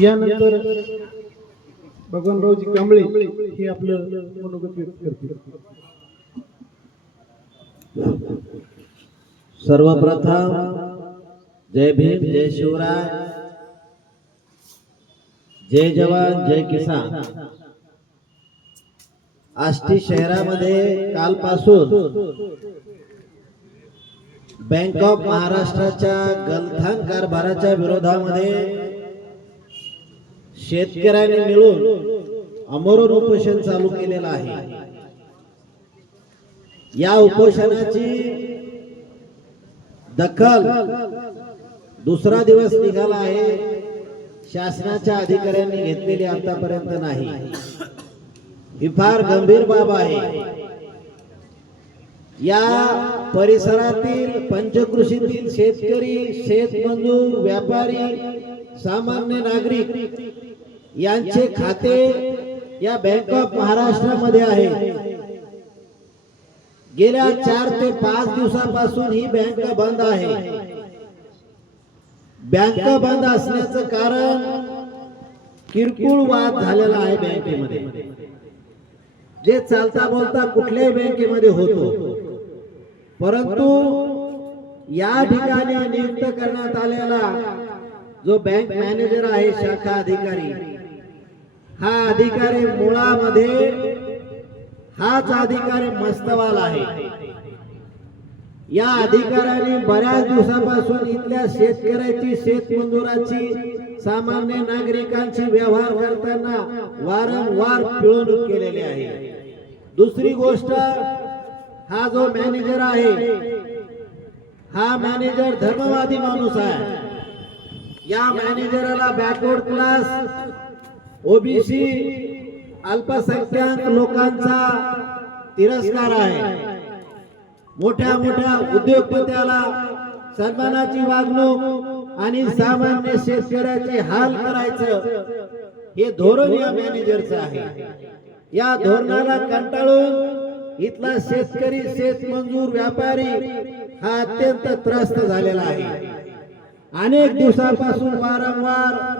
यानंतर भगवानरावजी कांबळे हे आपलं मनोगत व्यक्त करतील. सर्वप्रथम जय भीम, जय शिवराय, जय जवान, जय किसान. आष्टी शहरामध्ये कालपासून बँक ऑफ महाराष्ट्राच्या गलथान कारभाराच्या विरोधामध्ये शेतकऱ्यांनी मिळून आमरण उपोषण चालू केलेलं आहे. या उपोषणाची दखल दुसरा दिवस निघाला आहे. शासनाच्या अधिकाऱ्यांनी घेतलेली आतापर्यंत नाही. ही फार गंभीर बाब आहे. या परिसरातील पंचकृषीतील शेतकरी, शेतमजूर, व्यापारी, सामान्य नागरिक यांचे खाते या बँक ऑफ महाराष्ट्रामध्ये आहे. गेल्या 4 ते 5 दिवसापासून ही बँक बंद आहे. बँक बंद असण्याचं कारण किरकोळ वाद झालेला आहे बँकेमध्ये, जे चालता बोलता कुठल्याही बँकेमध्ये होतो. परंतु या ठिकाणी नियुक्त करण्यात आलेला जो बँक मॅनेजर आहे, शाखा अधिकारी, हा अधिकारी मुळामध्ये हाच अधिकारी मस्तवाल आहे. या अधिकाऱ्याने बऱ्याच दिवसापासून इथल्या शेतकऱ्याची, शेतमजुराची, सामान्य नागरिकांची व्यवहार करताना वारंवार पिळवणूक केलेली आहे. दुसरी गोष्ट, हा जो मॅनेजर आहे, हा मॅनेजर धर्मवादी माणूस आहे. या मॅनेजरला बॅकवर्ड क्लास, ओबीसी, अल्पसंख्याक लोकांचा तिरस्कार आहे. मोठ्या मोठ्या उद्योगपत्याला सन्मानाची वागणूक आणि सामान्य शेतकऱ्याचे हाल करायचं, हे धोरण या मॅनेजरचं आहे. या धोरणाला कंटाळून इथला शेतकरी, शेतमजूर, व्यापारी हा अत्यंत त्रस्त झालेला आहे. अनेक दिवसापासून वारंवार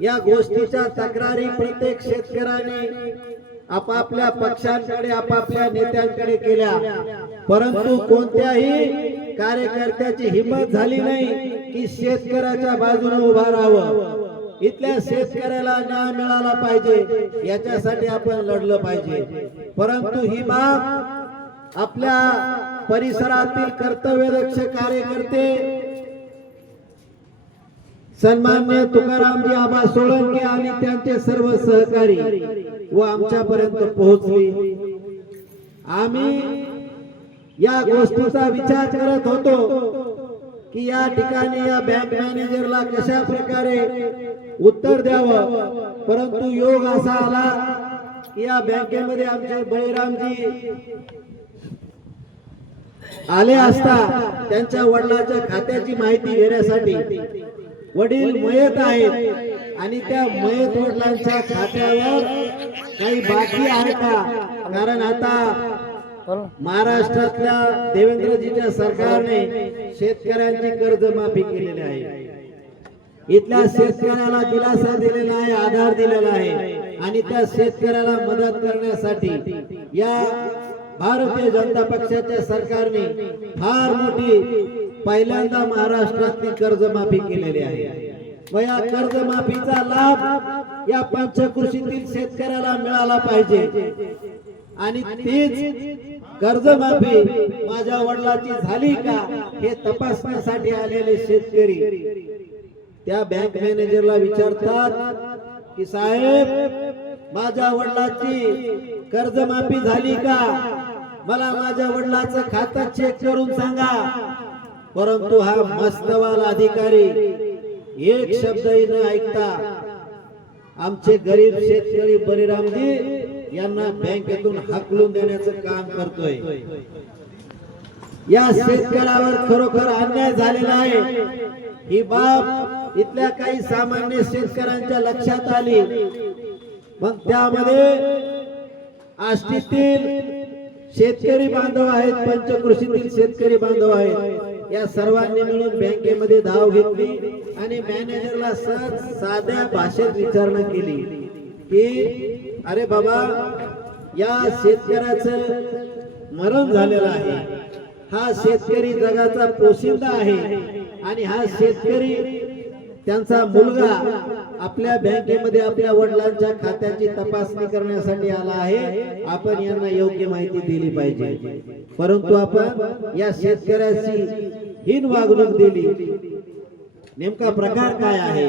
या गोष्टीच्या तक्रारी प्रत्येक शेतकऱ्याने आपापल्या पक्षांकडे, आपापल्या नेत्यांकडे केल्या, परंतु कोणत्याही कार्यकर्त्याची हिंमत झाली नाही की शेतकऱ्याच्या बाजूने उभा राहावं. इथल्या शेतकऱ्याला न्याय मिळाला पाहिजे, याच्यासाठी आपण लढलं पाहिजे. परंतु ही बाब आपल्या परिसरातील कर्तव्यदक्ष कार्यकर्ते सन्मान्य तुकारामजी आबा सोळंके आणि त्यांचे सर्व सहकारी व आमच्यापर्यंत पोहोचली. आम्ही या गोष्टीचा विचार करत होतो की या ठिकाणी या बँक मॅनेजरला कशा प्रकारे उत्तर द्यावं, परंतु योग असा आला की या बँकेमध्ये आमचे बळीरामजी आले असता त्यांच्या वडिलांच्या खात्याची माहिती घेण्यासाठी. वडील मयत आहेत आणि त्या मयत वडिलांच्या खात्यावर काही बाकी आहे का? कारण आता महाराष्ट्रातल्या देवेंद्रजीच्या सरकारने शेतकऱ्यांची कर्जमाफी केलेली आहे. इथल्या शेतकऱ्याला दिलासा दिलेला आहे, आधार दिलेला आहे आणि त्या शेतकऱ्याला मदत करण्यासाठी या भारतीय जनता पक्षाच्या सरकारने फार मोठी पहिल्यांदा महाराष्ट्रातली कर्जमाफी केलेली आहे. व या कर्जमाफीचा लाभ या पंचकृषीतील शेतकऱ्याला मिळाला पाहिजे. आणि तीच कर्जमाफी माझ्या वडिलांची झाली का हे तपासण्यासाठी आलेले शेतकरी त्या बँक मॅनेजरला विचारतात की साहेब, माझ्या वडिलांची कर्जमाफी झाली का? मला माझ्या वडिलांचं खातं चेक करून सांगा. परंतु हा मस्तवाल अधिकारी एक शब्दही न ऐकता आमचे गरीब शेतकरी बळीरामजी यांना बँकेतून हाकलून देण्याचं काम करतोय. या शेतकऱ्यावर खरोखर अन्याय झालेला आहे. ही बाब इथल्या काही सामान्य शेतकऱ्यांच्या लक्षात आली. मग त्यामध्ये आष्टीतील शेतकरी बांधव आहेत, पंचकृषीतील शेतकरी बांधव आहेत, या सर्वांनी मिळून बँकेमध्ये धाव घेतली आणि मॅनेजरला साध्या भाषेत विचारणा केली की अरे बाबा, या शेतकऱ्याचं मरण झालेलं आहे, हा शेतकरी जगाचा पोशिंदा आहे आणि हा शेतकरी त्यांचा मुलगा आपल्या बँकेमध्ये आपल्या वडिलांच्या खात्याची तपासणी करण्यासाठी आला आहे, आपण यांना योग्य माहिती दिली पाहिजे. परंतु आपण या शेतकऱ्याची हीन वागणूक दिली. नेमका प्रकार काय आहे?